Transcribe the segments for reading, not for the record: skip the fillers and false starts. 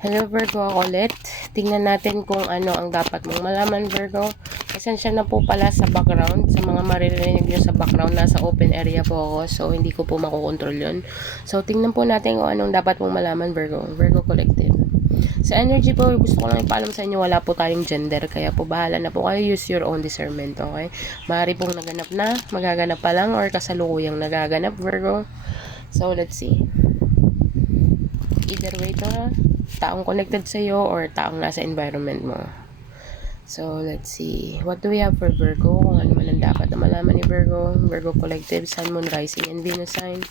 Hello Virgo, ako ulit. Tingnan natin kung ano ang dapat mong malaman Virgo. Pasensya na po pala sa background. Sa mga maririnig nyo sa background, nasa open area po ako. So, hindi ko po makokontrol yun. So, tingnan po natin kung anong dapat mong malaman Virgo. Virgo Collective. Sa energy po, gusto ko lang ipaalam sa inyo, wala po tayong gender. Kaya po, bahala na po kayo. Use your own discernment, okay? Maaari pong naganap na, magaganap pa lang, or kasalukuyang nagaganap Virgo. So, let's see. Either way to ha, taong connected sa iyo or taong nasa environment mo. So, let's see. What do we have for Virgo? Kung ano man ang dapat na malaman ni Virgo. Virgo Collective, Sun, Moon, Rising, and Venus sign.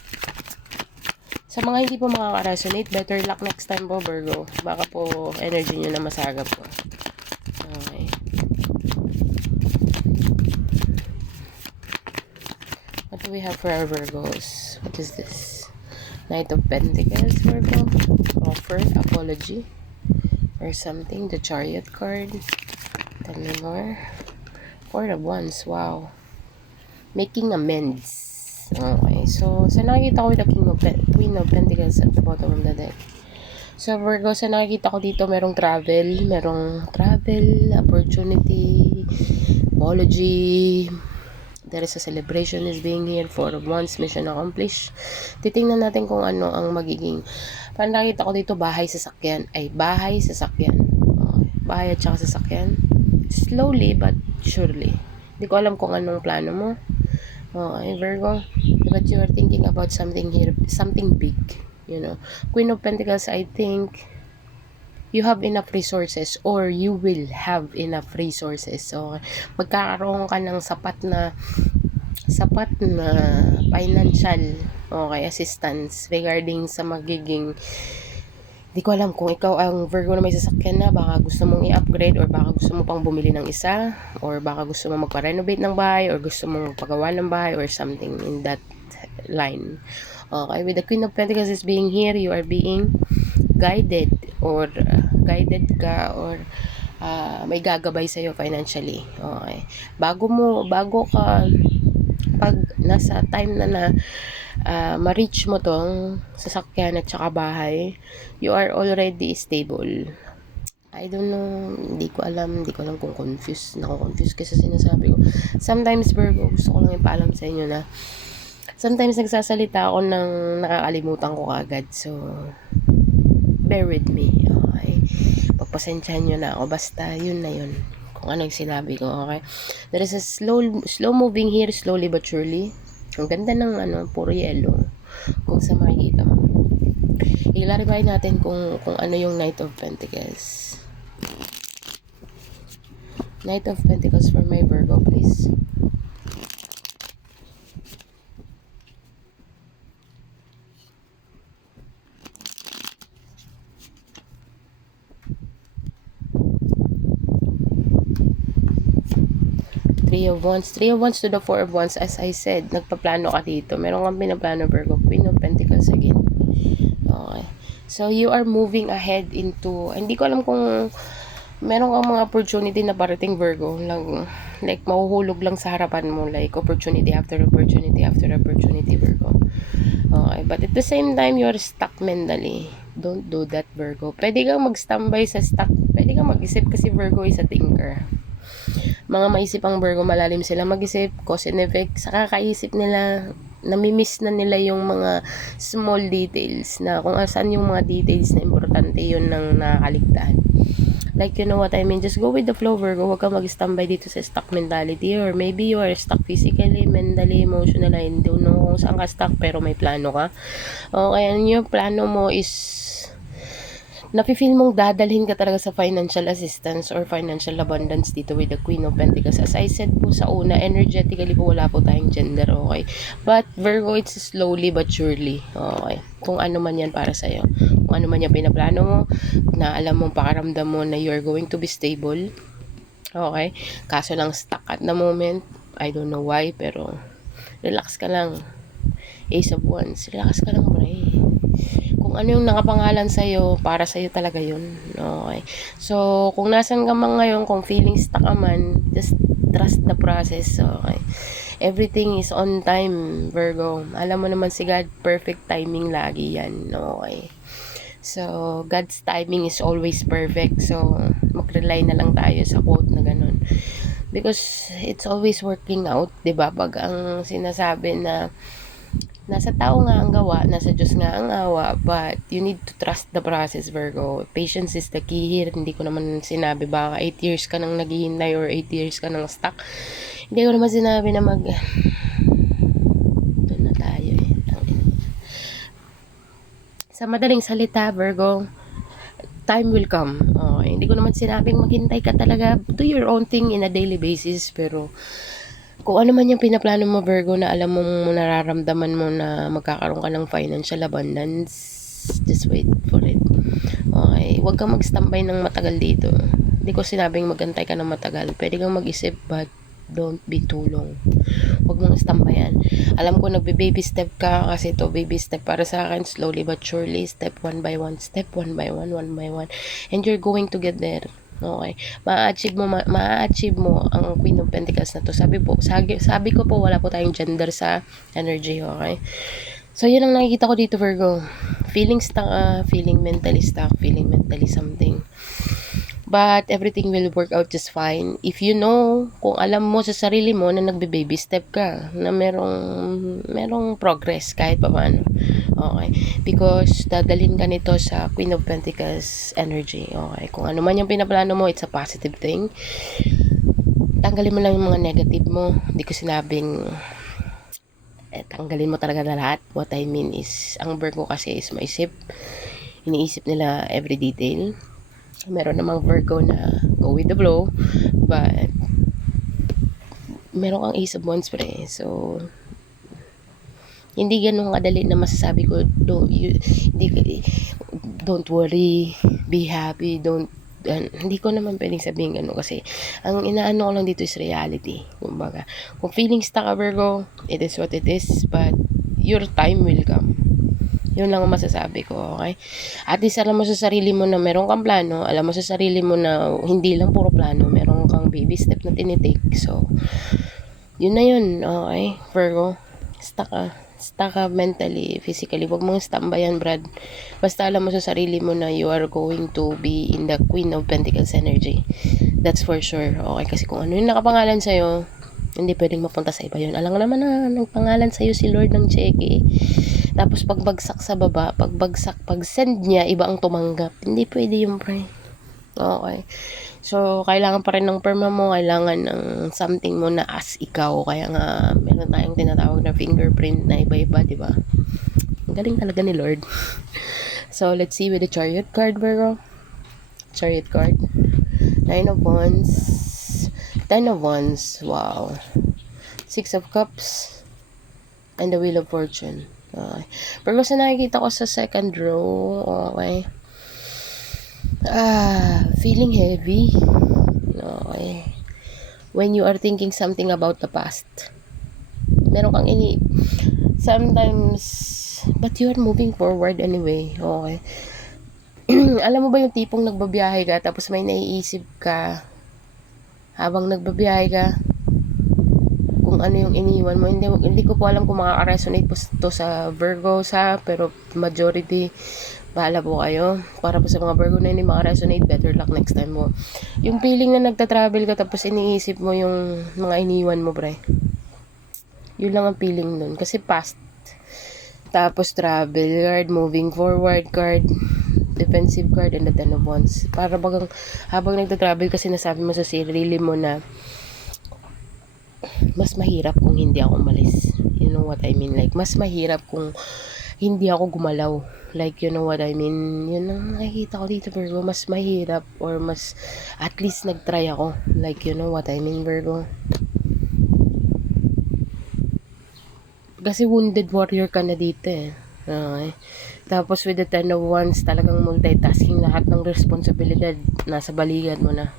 Sa mga hindi po makaka-resonate, better luck next time po, Virgo. Baka po energy nyo na masagap po. Okay. What do we have for our Virgos? What is this? Knight of Pentacles, Virgo. Offer, apology, or something. The Chariot card. Tell me more. Four of Wands, wow. Making amends. Okay, so sa nakikita ko the Queen of Pentacles at the bottom of the deck. So Virgo, sa nakikita ko dito, merong travel, opportunity, apology. There is a celebration is being here. Four of Wands, mission accomplished. Titingnan natin kung ano ang magiging. Parang nakita ko dito, bahay, sasakyan. Bahay, sasakyan. Okay. Bahay at saka sasakyan. Slowly but surely. Hindi ko alam kung anong plano mo. Okay, Virgo. But you are thinking about something here, something big. You know. Queen of Pentacles, I think you have enough resources or you will have enough resources. So, magkakaroon ka ng sapat na financial assistance regarding sa magiging, di ko alam kung ikaw ang Virgo na may sasakyan na, baka gusto mong i-upgrade or baka gusto mo pang bumili ng isa or baka gusto mo magpa-renovate ng bahay or gusto mong magpagawa ng bahay or something in that line. Okay, with the Queen of Pentacles is being here, you are being guided or guided ka or may gagabay sa iyo financially. Okay. Bago ka pag nasa time na ma-reach mo tong sasakyan at saka bahay, you are already stable. I don't know, hindi ko alam kung nako-confuse kasi sinasabi ko. Sometimes Virgo, gusto ko lang ipaalam sa inyo na sometimes nagsasalita ako ng nakakalimutan ko agad. So, bear with me. Okay. Pagpasensyahan nyo na ako. Basta, yun na yun. Kung ano yung sinabi ko. Okay. There is a slow moving here. Slowly but surely. Ang ganda ng puro yellow. Kung sa makikita mo. I-clarify natin kung ano yung Knight of Pentacles. Knight of Pentacles for my Virgo, please. Three of Wands to the Four of Wands. As I said, nagpaplano ka dito. Meron kang pinaplano, Virgo. Queen of Pentacles again. Okay. So, you are moving ahead into, hindi ko alam kung meron kang mga opportunity na parating, Virgo. Like, mahuhulog lang sa harapan mo. Like, opportunity after opportunity after opportunity, Virgo. Okay. But at the same time, you are stuck mentally. Don't do that, Virgo. Pwede kang mag-standby sa stuck. Pwede kang mag-isip kasi Virgo is a thinker. Mga maisip ang Virgo, malalim sila mag-isip, cause and effect. Sa kakaisip nila, namimiss na nila yung mga small details na kung asan yung mga details na importante, yun nang nakakaligtaan. Like, you know what I mean? Just go with the flow, Virgo. Huwag kang mag-standby dito sa stuck mentality, or maybe you are stuck physically, mentally, emotionally. I don't know kung saan ka stuck, pero may plano ka. Okay, and yung plano mo is nafe-feel mong dadalhin ka talaga sa financial assistance or financial abundance dito with the Queen of Pentacles. As I said po sa una, energetically po wala po tayong gender, okay? But Virgo, it's slowly but surely, okay? Kung ano man yan para sa'yo. Kung ano man yung pinaplano mo, na alam mong pakaramdam mo na you're going to be stable, okay? Kaso lang stuck at the moment, I don't know why, pero relax ka lang. Ace of Wands, relax ka lang, pre. Kung ano yung nakapangalan sa'yo, para sa'yo talaga yun. Okay. So, kung nasan ka man ngayon, kung feeling stuck ka man, just trust the process. Okay. Everything is on time, Virgo. Alam mo naman si God, perfect timing lagi yan. Okay. So, God's timing is always perfect. So, mag-rely na lang tayo sa quote na ganun. Because it's always working out, 'di ba? Pag ang sinasabi na nasa tao nga ang gawa, nasa Diyos nga ang awa, but you need to trust the process, Virgo. Patience is the key here. Hindi ko naman sinabi baka 8 years ka nang naghihintay or 8 years ka nang stuck. Hindi ko naman sinabi na doon na tayo eh. Sa madaling salita, Virgo, time will come. Okay. Hindi ko naman sinabing maghintay ka talaga. Do your own thing in a daily basis. Pero kung ano man yung pinaplano mo, Virgo, na alam mo nararamdaman mo na magkakaroon ka ng financial abundance, just wait for it. Okay. Huwag kang mag-standby ng matagal dito. Hindi ko sinabing magantay ka ng matagal. Pwede kang mag-isip, but don't be too long. Huwag mong istambayan. Alam ko nagbe-baby step ka kasi to baby step para sa akin, slowly but surely, step one by one, step one by one, and you're going to get there. Okay. Ma-achieve mo ang Queen of Pentacles na to. Sabi ko po, wala po tayong gender sa energy, okay? So, yun ang nakikita ko dito, Virgo. Feeling stuck, feeling mentally stuck, feeling mentally something. But everything will work out just fine. If you know, kung alam mo sa sarili mo na nagbe-baby step ka, na merong progress kahit pa paano. Okay? Because dadalhin ka nito sa Queen of Pentacles energy. Okay? Kung ano man yung pinaplano mo, it's a positive thing. Tanggalin mo lang yung mga negative mo. Hindi ko sinabing tanggalin mo talaga na lahat. What I mean is, ang Virgo kasi is maisip. Iniisip nila every detail. Meron namang Virgo na go with the flow, but meron kang Ace of Wands pre. So, hindi ganun kadali na masasabi ko, don't worry, be happy, hindi ko naman pwedeng sabihin gano'n kasi ang inaano ko lang dito is reality. Kumbaga, kung feeling stuck ka, Virgo, it is what it is, but your time will come. Yun lang ang masasabi ko, okay? At least alam mo sa sarili mo na meron kang plano, alam mo sa sarili mo na hindi lang puro plano, meron kang baby step na tinitake. So, yun na yun, okay? Virgo, stuck ka mentally, physically. Huwag mong stambayan, Brad. Basta alam mo sa sarili mo na you are going to be in the Queen of Pentacles energy. That's for sure, okay? Kasi kung ano yung nakapangalan sa'yo, hindi pwedeng mapunta sa iba yun. Alam nga naman na nagpangalan sa'yo si Lord ng cheque. Tapos pagbagsak sa baba, pag send niya, iba ang tumanggap. Hindi pwede yung pre. Okay. So, kailangan pa rin ng perma mo, kailangan ng something mo na as ikaw. Kaya nga, meron tayong tinatawag na fingerprint na iba-iba, di ba? Ang galing talaga ni Lord. So, let's see with the Chariot card, Virgo. Chariot card. 9 of Wands. 10 of Wands. Wow. 6 of Cups. And the Wheel of Fortune. Okay. Pero sa nakikita ko sa second row, okay. Feeling heavy. Okay. When you are thinking something about the past. Meron kang sometimes, but you are moving forward anyway. Okay. Alam mo ba yung tipong nagbabiyahe ka, tapos may naiisip ka, habang nagbabiyahe ka, kung ano yung iniwan mo. Hindi ko po alam kung makaka-resonate po to sa Virgo pero majority, bahala po kayo. Para po sa mga Virgo na hindi maka-resonate, better luck next time mo. Yung feeling na nagta-travel ka tapos iniisip mo yung mga iniwan mo, pre. Yun lang ang feeling nun. Kasi past, tapos travel card, moving forward card, defensive card, and the 10 of Wands. Para bagang habang nagta-travel kasi nasabi mo sa sarili mo na mas mahirap kung hindi ako umalis. You know what I mean? Like, mas mahirap kung hindi ako gumalaw. Like, you know what I mean? Yun ang nakikita ko dito, Virgo. Mas mahirap or mas, at least nagtry ako. Like, you know what I mean, Virgo? Kasi wounded warrior ka na dito eh. Okay. Tapos with the 10 of Wands, talagang multitasking, lahat ng responsibilidad nasa balikat mo na.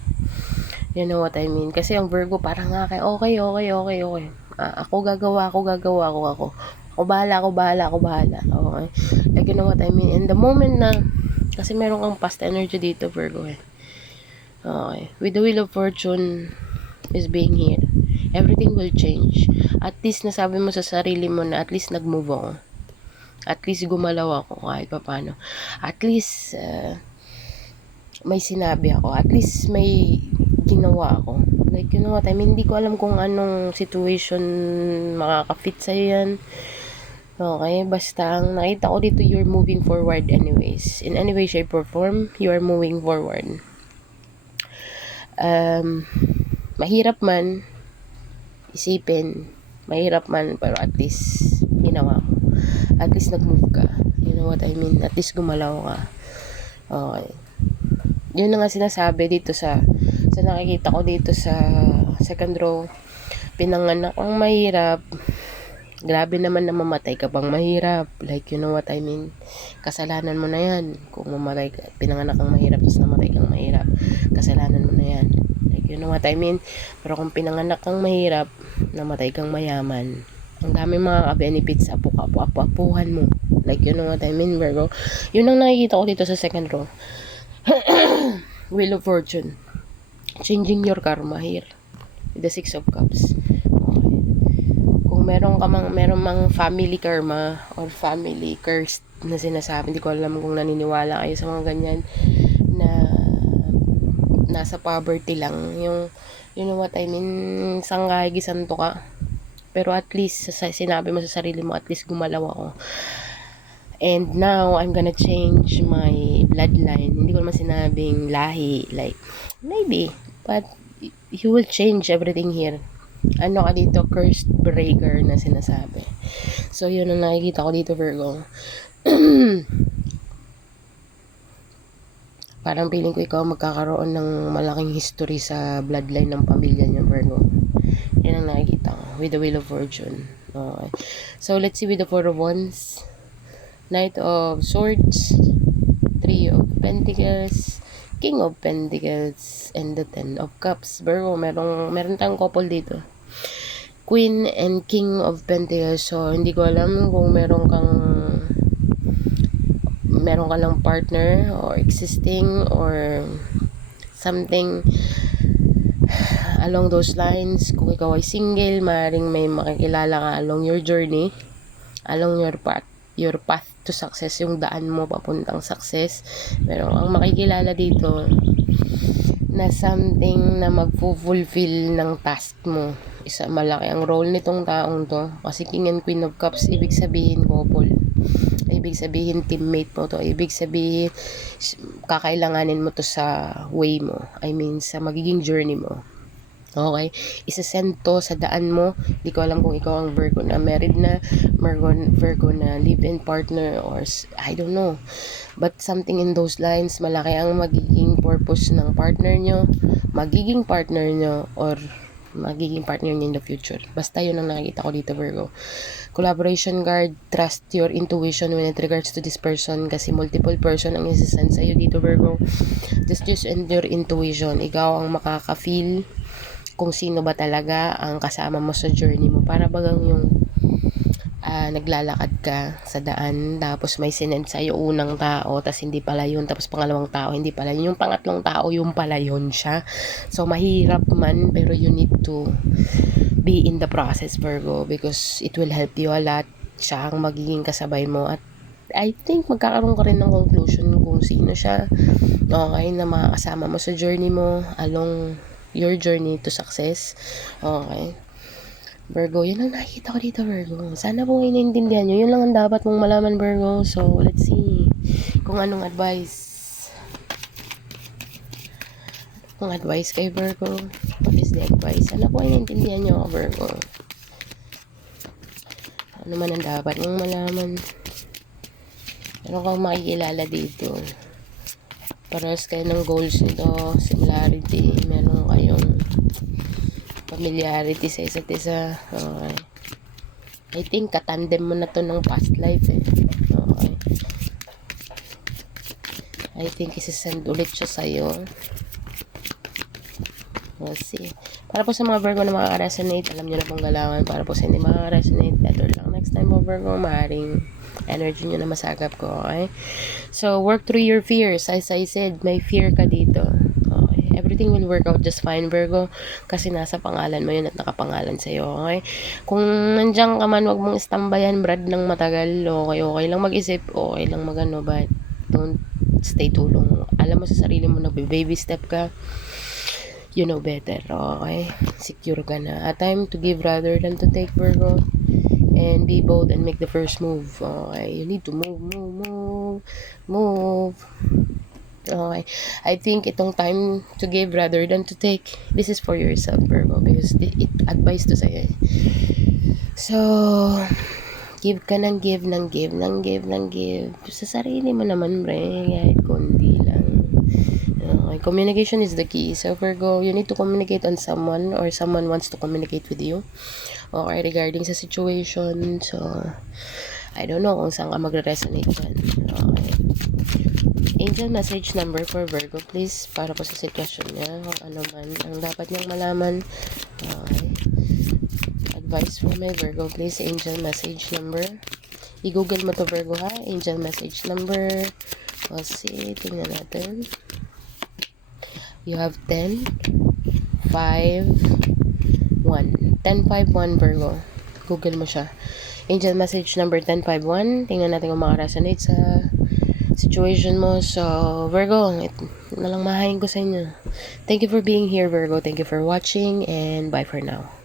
You know what I mean? Kasi ang Virgo parang okay. Ako gagawa. Ako bahala. Okay? Like, you know what I mean? And the moment na, kasi meron kang past energy dito, Virgo eh. Okay. With the Wheel of Fortune is being here. Everything will change. At least nasabi mo sa sarili mo na at least nag-move on. At least gumalaw ako kahit papaano. At least, may sinabi ako. At least may ginawa ako. Like, you know what I mean? Hindi ko alam kung anong situation makaka-fit sa'yo yan. Okay, basta ang nakita ko dito, you're moving forward anyways. In any way, shape, or form, you are moving forward. Mahirap man, isipin, mahirap man, pero at least, ginawa mo. At least nag-move ka. You know what I mean? At least gumalaw ka. Okay. Yun na nga sinasabi dito sa nakikita ko dito sa second row. Pinanganak ang mahirap. Grabe naman na mamatay ka pang mahirap. Like, you know what I mean? Kasalanan mo na yan. Kung mamatay ka, pinanganak kang mahirap, tapos namatay kang mahirap, kasalanan mo na yan. Like, you know what I mean? Pero kung pinanganak kang mahirap, namatay kang mayaman, ang dami mga benefits sa apuhan mo. Like, you know what I mean, Virgo? Yun ang nakikita ko dito sa second row. Wheel of Fortune. Changing your karma here. The Six of Cups. Kung meron mang family karma or family cursed na sinasabi, hindi ko alam kung naniniwala kayo sa mga ganyan na nasa poverty lang, yung, you know what I mean, sanggay gisanto ka, pero at least sinabi mo sa sarili mo, at least gumalaw ako, and now I'm gonna change my bloodline. Hindi ko naman sinabing lahi, like maybe, but you will change everything here. Ano ka dito, cursed breaker na sinasabi. So yun ang nakikita ko dito, Virgo. Parang feeling ko ikaw magkakaroon ng malaking history sa bloodline ng pamilya niyo, Virgo. Yan ang nakikita ko with the Wheel of Fortune. Okay. So let's see with the Four of Wands, Knight of Swords, Three of Pentacles, King of Pentacles, and the Ten of Cups. Virgo, meron tayong couple dito. Queen and King of Pentacles. So, hindi ko alam kung meron ka lang partner or existing or something along those lines. Kung ikaw ay single, maaaring may makikilala ka along your journey, along your path to success, yung daan mo papuntang success. Pero ang makikilala dito na something na magfulfill ng task mo. Isa malaki ang role nitong taong to, kasi King and Queen of Cups, ibig sabihin couple, ibig sabihin teammate mo to, ibig sabihin kakailanganin mo to sa way mo, I mean sa magiging journey mo. Okay, isasend to sa daan mo. Di ko alam kung ikaw ang Virgo na married na, Virgo na live-in partner, or I don't know, but something in those lines. Malaki ang magiging purpose ng partner nyo, magiging partner nyo, or magiging partner nyo in the future. Basta yun ang nakikita ko dito, Virgo. Collaboration card, trust your intuition when it regards to this person, kasi multiple person ang isasend sa'yo dito, Virgo. Just use your intuition. Ikaw ang makaka-feel kung sino ba talaga ang kasama mo sa journey mo. Para bagang yung naglalakad ka sa daan, tapos may sinend sa'yo unang tao, tapos hindi pala yun, tapos pangalawang tao, hindi pala yun, yung pangatlong tao, yung pala yun siya. So, mahirap man, pero you need to be in the process, Virgo, because it will help you a lot. Siya ang magiging kasabay mo, at I think magkakaroon ka rin ng conclusion kung sino siya, okay, na makakasama mo sa journey mo, along your journey to success. Okay, Virgo, yun ang nakikita ko dito, Virgo. Sana po kayo naiintindihan nyo. Yun lang ang dapat mong malaman, Virgo. So, let's see kung anong advice. Kung advice kay Virgo, what is the advice? Sana po kayo naiintindihan nyo, Virgo. Ano man ang dapat mong malaman. Meron kang makikilala dito. Paras kayo ng goals nito, similarity, meron kayong familiarity sa isa't isa. Okay. I think katandem mo na to ng past life eh. Okay. I think isasend ulit siya sa'yo. We'll see. Para po sa mga Virgo na makaka-resonate, alam nyo na pong galangan. Para po sa hindi makaka-resonate, better lang next time po, Virgo, maaaring energy nyo na masagap ko, okay? So, work through your fears. As I said, may fear ka dito. Okay. everything will work out just fine, Virgo, kasi nasa pangalan mo yun at nakapangalan sa'yo, okay? Kung nandiyan ka man, wag mong istambayan, Brad, ng matagal. Okay lang mag-isip, okay lang magano, but don't stay too long. Alam mo sa sarili mo, nagbe-baby step ka, you know better, okay? Secure ka na. A time to give rather than to take, Virgo. And be bold and make the first move. Okay, you need to move. Okay, I think itong time to give rather than to take. This is for yourself, Virgo, because it advice to sa'yo. So, give ka ng give, sa sarili mo naman, bre, kahit kundi lang. Okay, communication is the key. So, Virgo, you need to communicate on someone or someone wants to communicate with you. Okay, regarding sa situation. So, I don't know kung saan ka magre-resonate dyan. Okay. Angel message number for Virgo, please, para po sa sitwasyon niya, kung ano man ang dapat niyang malaman. Okay. Advice for my Virgo, please. Angel message number. I-google mo to, Virgo, ha? Angel message number. Kasi, tingnan natin. You have 10, 5, 1. 1051, Virgo. Google mo siya. Angel message number 1051. Tingnan natin kung makaresonate sa situation mo. So, Virgo, nalang mahain ko sa inyo. Thank you for being here, Virgo. Thank you for watching, and bye for now.